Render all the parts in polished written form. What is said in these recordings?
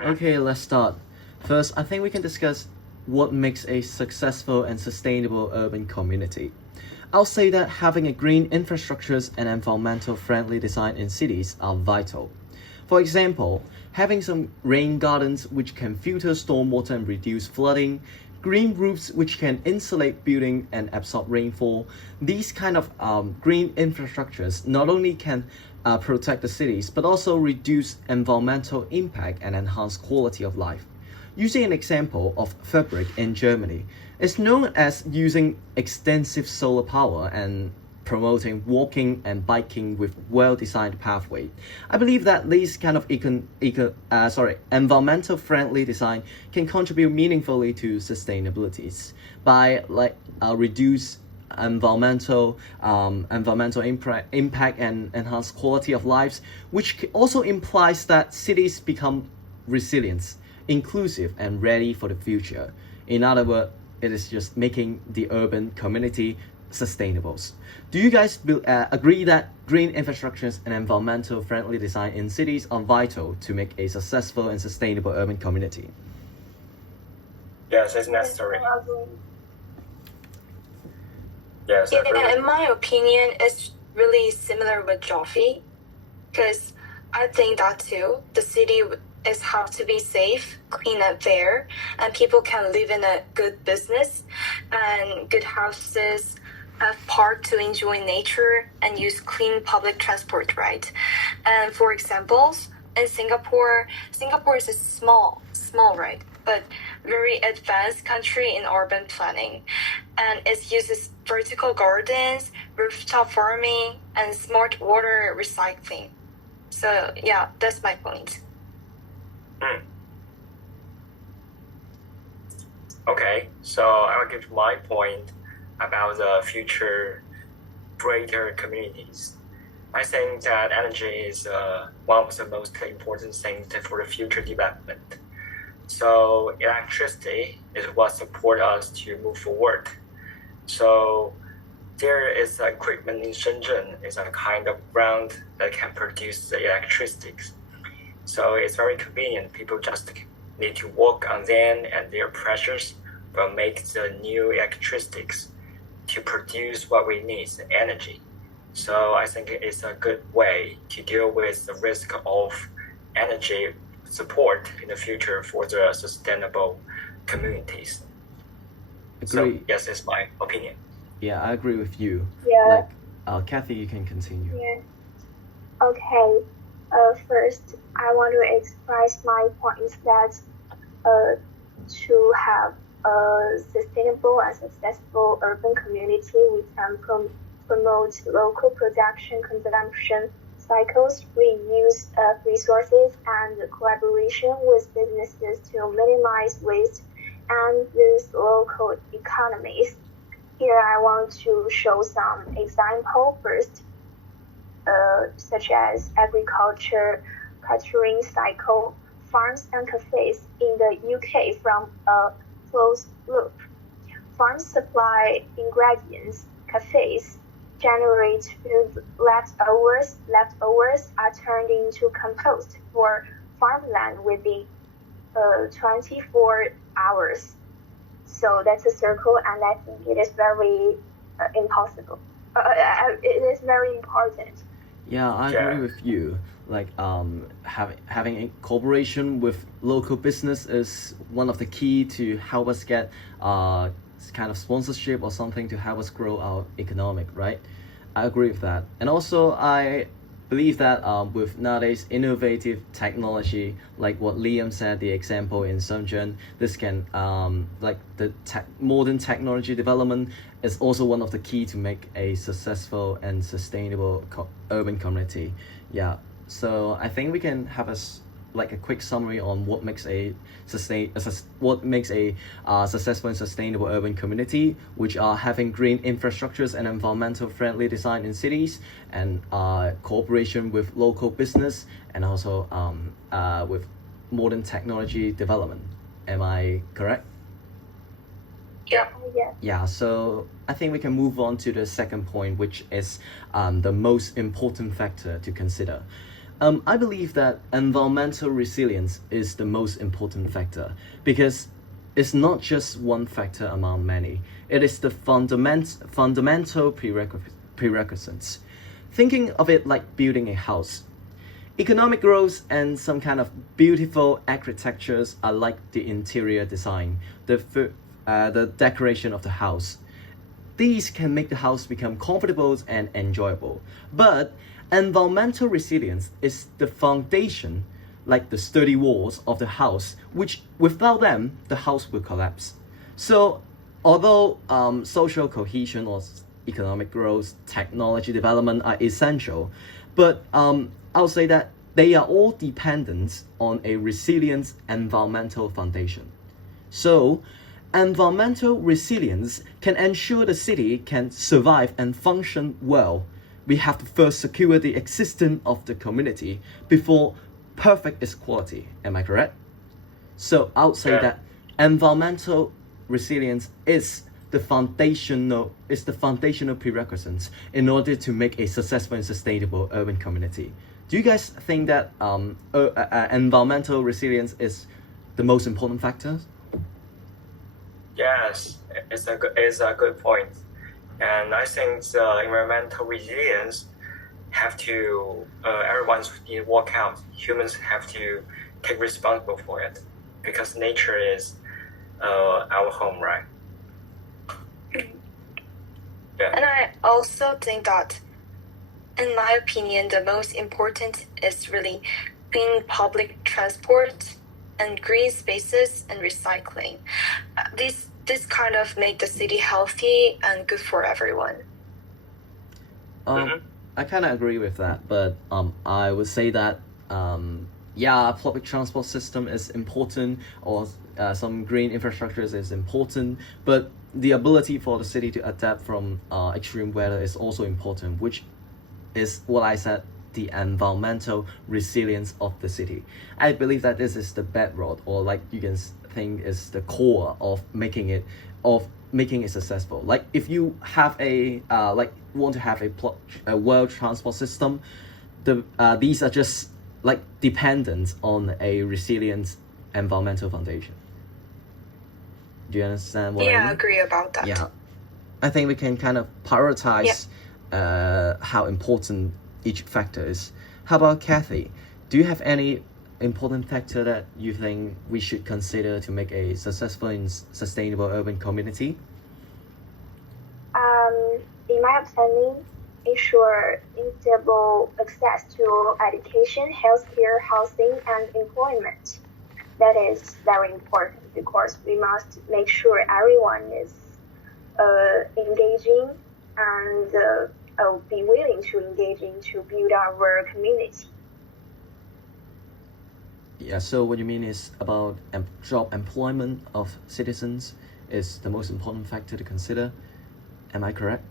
Okay, let's start. First, I think we can discuss what makes a successful and sustainable urban community. I'll say that having a green infrastructures and environmental friendly design in cities are vital. For example, having some rain gardens which can filter stormwater and reduce flooding, green roofs which can insulate building and absorb rainfall. These kind of green infrastructures not only can protect the cities but also reduce environmental impact and enhance quality of life. Using an example of Fabrik in Germany, it's known as using extensive solar power and promoting walking and biking with well-designed pathway. I believe that these kind of environmental friendly design can contribute meaningfully to sustainability by reduce environmental impact and enhance quality of lives, which also implies that cities become resilient, inclusive, and ready for the future. In other words, it is just making the urban community sustainable. Do you guys agree that green infrastructures and environmental friendly design in cities are vital to make a successful and sustainable urban community? Yes, it's necessary. Yes, yeah, in my opinion, it's really similar with Joffy, because I think that too. The city is have to be safe, clean and fair, and people can live in a good business and good houses, have park to enjoy nature and use clean public transport, right? And for examples, in Singapore is a small, right? But very advanced country in urban planning. And it uses vertical gardens, rooftop farming, and smart water recycling. So yeah, that's my point. Okay, so I will give my point about the future greater communities. I think that energy is one of the most important things for the future development. So electricity is what supports us to move forward. So there is equipment in Shenzhen, is a kind of ground that can produce the electricity. So it's very convenient. People just need to walk on them, and their pressures will make the new electricity to produce what we need, the energy. So I think it's a good way to deal with the risk of energy support in the future for the sustainable communities. Agree. So yes, it's my opinion. Yeah, I agree with you. Yeah. Kathy, you can continue. Yeah. Okay. First, I want to express my point that to have a sustainable and successful urban community, we can promote local production consumption cycles, reuse resources, and collaboration with businesses to minimize waste and boost local economies. Here I want to show some example first, such as agriculture, catering cycle, farms and cafes in the UK from a closed loop. Farms supply ingredients, cafes generate food, leftovers are turned into compost for farmland within 24 hours. So that's a circle, and I think it is very impossible. It is very important. Yeah, I agree with you. Having a cooperation with local business is one of the key to help us get kind of sponsorship or something to help us grow our economic, right? I agree with that. And also I believe that with nowadays innovative technology, like what Liam said, the example in Shenzhen, this can modern technology development is also one of the key to make a successful and sustainable urban community. Yeah, so I think we can have a quick summary on what makes a successful and sustainable urban community, which are having green infrastructures and environmental friendly design in cities, and cooperation with local business, and also with modern technology development. Am I correct? Yeah. Yeah, so I think we can move on to the second point, which is the most important factor to consider. I believe that environmental resilience is the most important factor because it's not just one factor among many. It is the fundamental prerequisites. Thinking of it like building a house. Economic growth and some kind of beautiful architectures are like the interior design, the decoration of the house. These can make the house become comfortable and enjoyable. But environmental resilience is the foundation, like the sturdy walls of the house, which without them, the house will collapse. So, although social cohesion or economic growth, technology development are essential, but I'll say that they are all dependent on a resilient environmental foundation. So, environmental resilience can ensure the city can survive and function well. We have to first secure the existence of the community before perfect equality. Am I correct? So I would say that environmental resilience is the foundational prerequisites in order to make a successful and sustainable urban community. Do you guys think that environmental resilience is the most important factor? Yes, it's a good point. And I think the environmental resilience have to, everyone's need to work out. Humans have to take responsible for it because nature is our home, right? Yeah. And I also think that, in my opinion, the most important is really clean public transport and green spaces and recycling. This kind of make the city healthy and good for everyone. I kind of agree with that, but I would say that public transport system is important, or some green infrastructures is important, but the ability for the city to adapt from extreme weather is also important, which is what I said, the environmental resilience of the city. I believe that this is the bedrock, or like you can think is the core of making it successful. Like if you have want to have a world transport system, these are just like dependent on a resilient environmental foundation. Do you understand what I mean? Yeah, I agree about that. Yeah, I think we can kind of prioritize how important each factor is. How about Kathy? Do you have any important factor that you think we should consider to make a successful and sustainable urban community? In my opinion, ensure equitable access to education, healthcare, housing, and employment. That is very important because we must make sure everyone is engaging and be willing to engage to build our community. Yeah, so what you mean is about job employment of citizens is the most important factor to consider. Am I correct?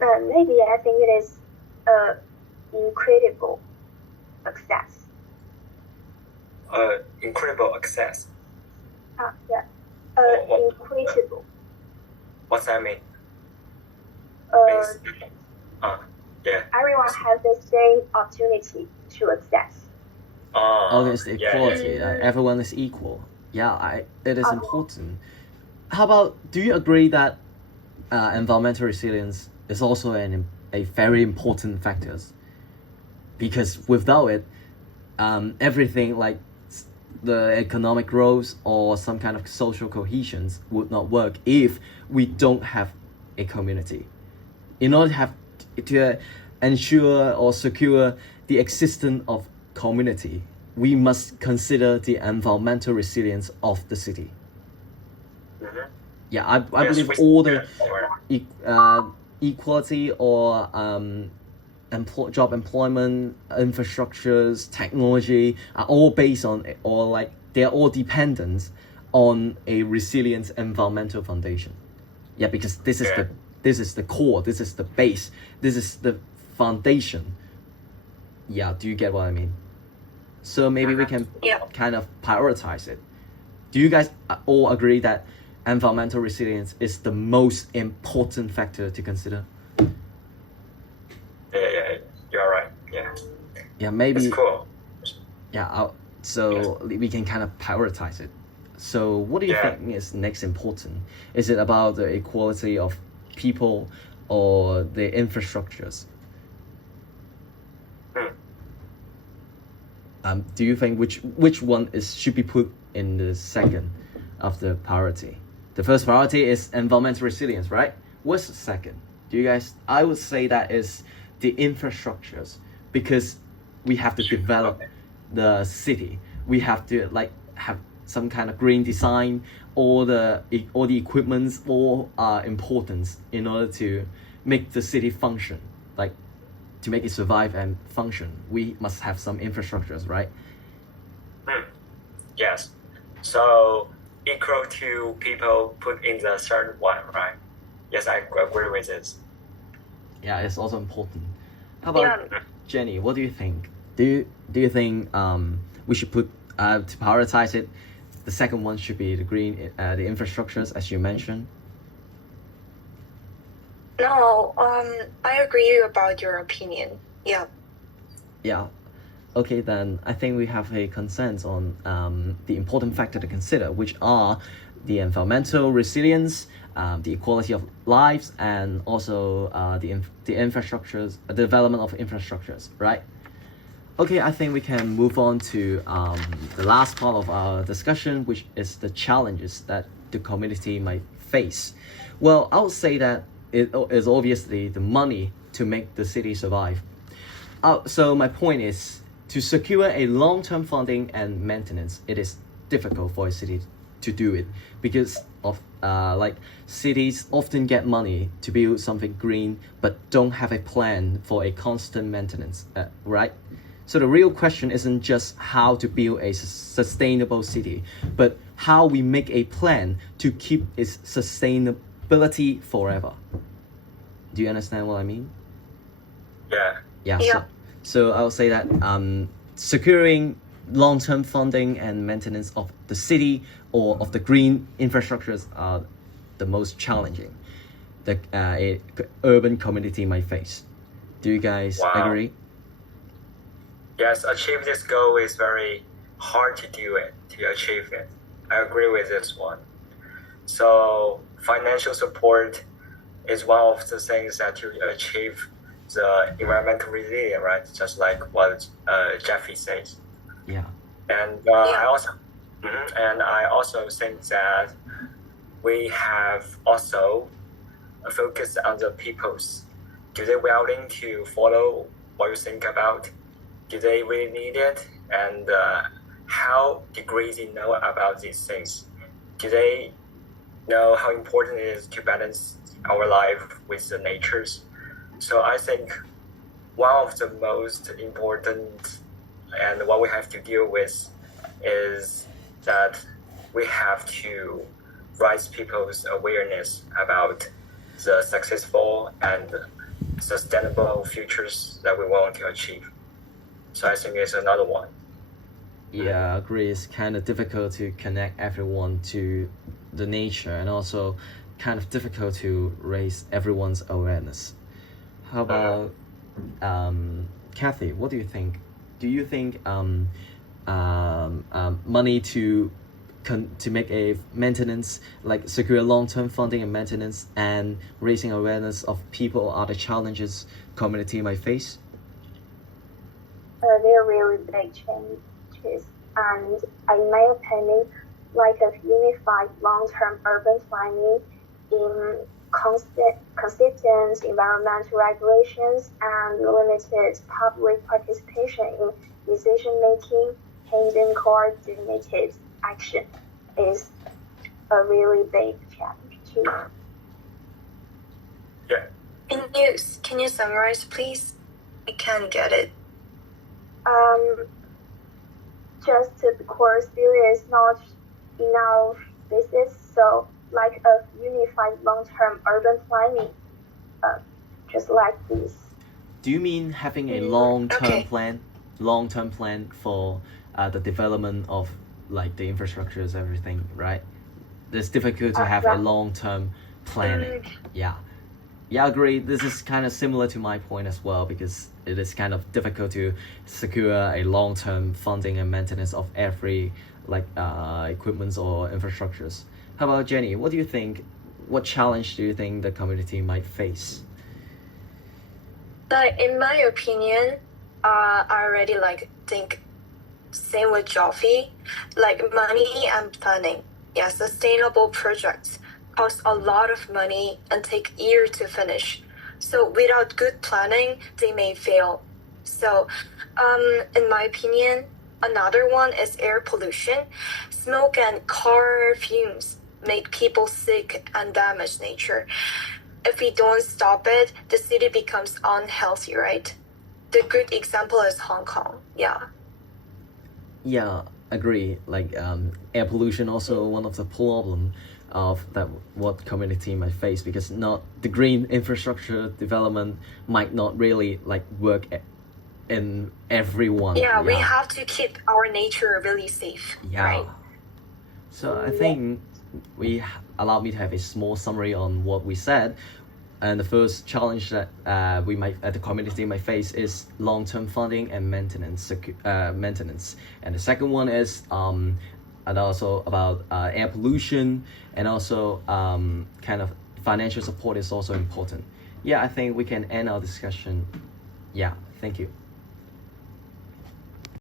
Maybe I think it is incredible access. Incredible access. Yeah. Incredible. What's that mean? Yeah. Everyone has the same opportunity to access. Okay, it's the equality. Yeah. Everyone is equal. Yeah, it is important. How about, do you agree that environmental resilience is also a very important factor? Because without it, everything like the economic growth or some kind of social cohesion would not work if we don't have a community. In order to ensure or secure the existence of community, we must consider the environmental resilience of the city. Mm-hmm. Yeah, I believe all the equality or job employment, infrastructures, technology are all based on, or like they're all dependent on a resilient environmental foundation. Yeah, because this is the core, this is the base, this is the foundation. Yeah, do you get what I mean? So maybe we can kind of prioritize it. Do you guys all agree that environmental resilience is the most important factor to consider? Yeah, you're right. Yeah. Yeah, maybe. It's cool. Yeah, so we can kind of prioritize it. So what do you Yeah. think is next important? Is it about the equality of people or the infrastructures? Hmm. Do you think which one is should be put in the second of the priority? The first priority is environmental resilience, right? What's the second? Do you guys? I would say that is the infrastructures, because we have to develop Okay. the city. We have to like have some kind of green design. All the equipments all are important in order to make the city function. Like to make it survive and function, we must have some infrastructures, right? Yes. So equal to people put in the third one, right? Yes, I agree with this. Yeah, it's also important. How about Yeah. Jenny? What do you think? Do you think we should put to prioritize it? The second one should be the green, the infrastructures, as you mentioned. No, I agree about your opinion. Yeah. Yeah. Okay, then I think we have a consensus on the important factor to consider, which are the environmental resilience, the equality of lives, and also the infrastructures, the development of infrastructures, right? Okay, I think we can move on to the last part of our discussion, which is the challenges that the community might face. Well, I would say that it is obviously the money to make the city survive. So my point is, to secure a long-term funding and maintenance, it is difficult for a city to do it because of like cities often get money to build something green but don't have a plan for a constant maintenance, right? So the real question isn't just how to build a sustainable city, but how we make a plan to keep its sustainability forever. Do you understand what I mean? Yeah. Yeah. Yeah. So I'll say that securing long-term funding and maintenance of the city or of the green infrastructures are the most challenging that a urban community might face. Do you guys Wow. agree? Yes, achieve this goal is very hard to do it, to achieve it. I agree with this one. So financial support is one of the things that you achieve the environmental resilience, right? Just like what Jeffrey says. Yeah. And I also think that we have also focused on the peoples. Do they willing to follow what you think about? Do they really need it? And how degrees they know about these things? Do they know how important it is to balance our life with the natures? So I think one of the most important and what we have to deal with is that we have to raise people's awareness about the successful and sustainable futures that we want to achieve. So I think it's another one. Yeah, I agree. It's kind of difficult to connect everyone to the nature, and also kind of difficult to raise everyone's awareness. How about Kathy? What do you think? Do you think money to make a maintenance, like secure long-term funding and maintenance, and raising awareness of people are the challenges community might face? They're really big changes, and in my opinion, like a unified long-term urban planning in consistent environmental regulations and limited public participation in decision-making, and coordinated action is a really big challenge too. Yeah. Can you summarize, please? I can't get it. Just because there is not enough spaces, so like a unified long-term urban planning, just like this. Do you mean having a Okay. long-term plan for the development of like the infrastructures, everything, right? It's difficult to have a Right. long-term planning. Yeah. Yeah, I agree. This is kind of similar to my point as well because it is kind of difficult to secure a long-term funding and maintenance of every equipments or infrastructures. How about Jenny? What do you think? What challenge do you think the community might face? Like in my opinion, I already think same with Joffy, like money and planning. Yeah, sustainable projects cost a lot of money and take years to finish. So without good planning, they may fail. So, in my opinion, another one is air pollution. Smoke and car fumes make people sick and damage nature. If we don't stop it, the city becomes unhealthy, right? The good example is Hong Kong. Yeah. Yeah, agree. Air pollution also one of the problem of that what community might face because not the green infrastructure development might not really work in everyone. Yeah, we have to keep our nature really safe. Yeah. Right? So I think allow me to have a small summary on what we said. And the first challenge that the community might face is long-term funding and maintenance. And the second one is and also about air pollution, and also kind of financial support is also important. Yeah, I think we can end our discussion. Yeah, thank you.